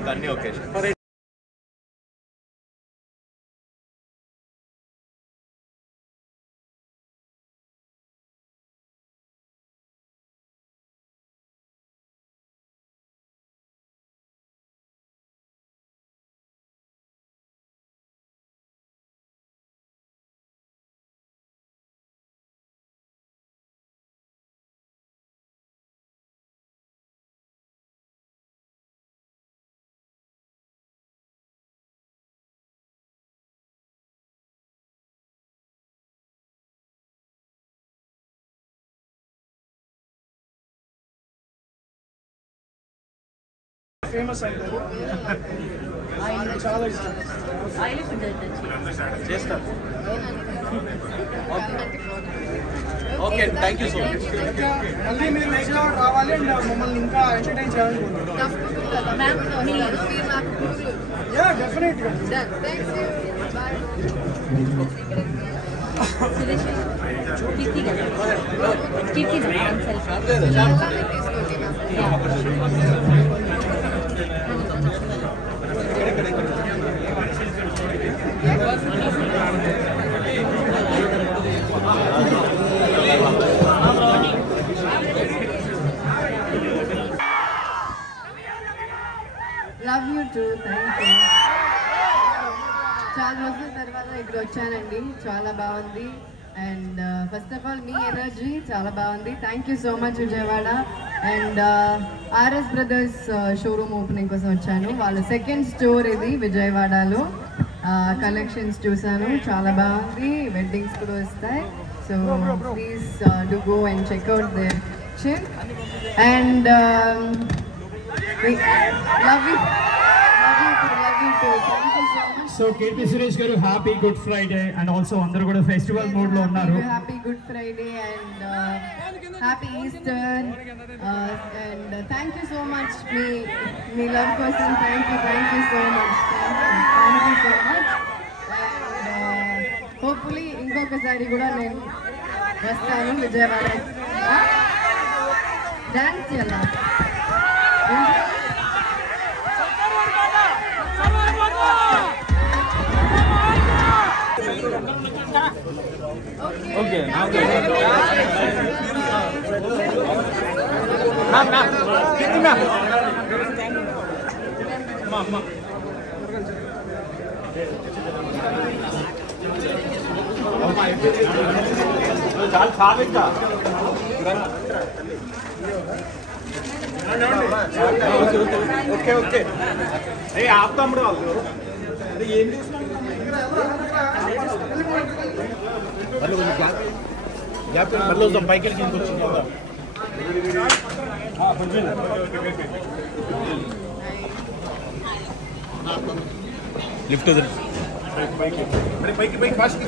ఇంకా అన్ని occasion. Famous అయినారు. చాలా ఇష్టం చేస్తాను. Okay, thank you so much. మళ్ళీ మీరు నెక్స్ట్ రావాలి అండ్ మమ్మల్ని ఇంకా ఎంటర్టైన్ చేయాలనుకుంటున్నాను. యా డెఫినెట్గా. Love you two. Thank you. చాలా రోజుల తర్వాత ఇక్కడ వచ్చానండి, చాలా బాగుంది. And first of all me energy చాలా బాగుంది. Thank you so much Vijayawada. And RS brothers showroom opening కోసం వచ్చాను. వాళ్ళ సెకండ్ స్టోర్ ఇది విజయవాడలో. కలెక్షన్స్ చూసాను, చాలా బాగుంది. వెడ్డింగ్స్ కూడా వస్తాయి. So please do go and check out their collection. And love you too. Thank you so much. So Kirti Suresh garu, happy Good Friday, and also andaru kuda festival mood lo unnaru. Happy Good Friday and happy Easter. And thank you so much me love person. Thank you so much. Thank you so much. And hopefully inkokasari kuda nenu vastanu Vijayawada. Dance cheyala. Okay. చాలా Savika okay okay ఏ ఆపుతాముడు వాళ్ళు ఏం చూస్తున్నాం పైకి lift పైకి fast